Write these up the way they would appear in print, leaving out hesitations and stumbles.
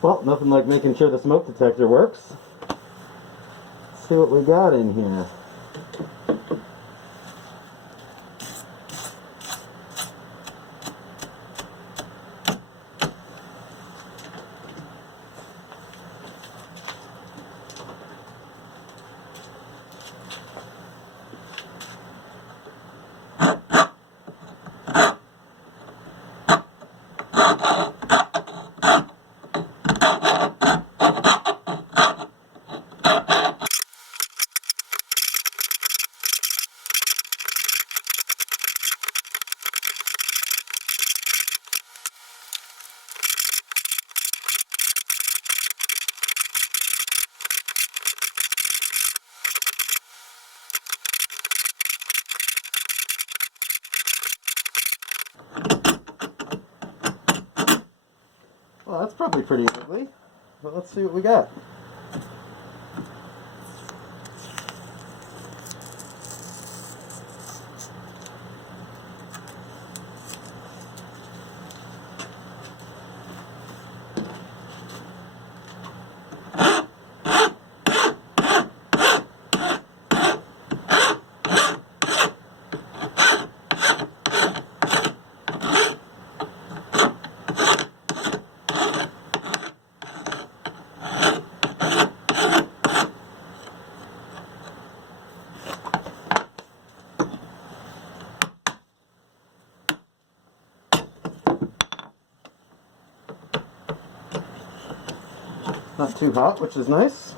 Well, nothing like making sure the smoke detector works. Let's see what we got in here. Well, that's probably pretty ugly, but let's see what we got. Not too hot, which is nice.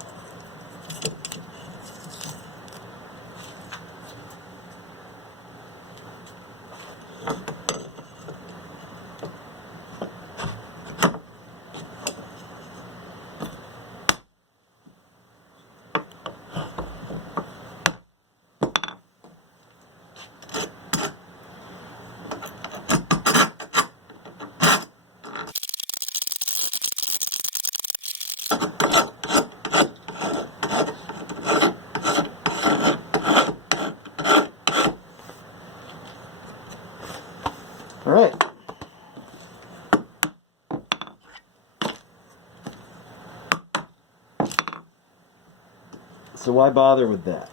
All right. So why bother with that?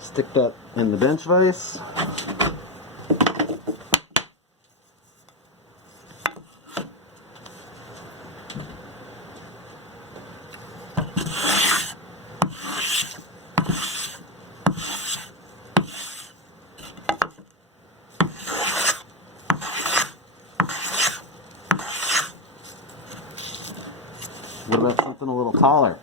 Stick that in the bench vise. What about something a little taller?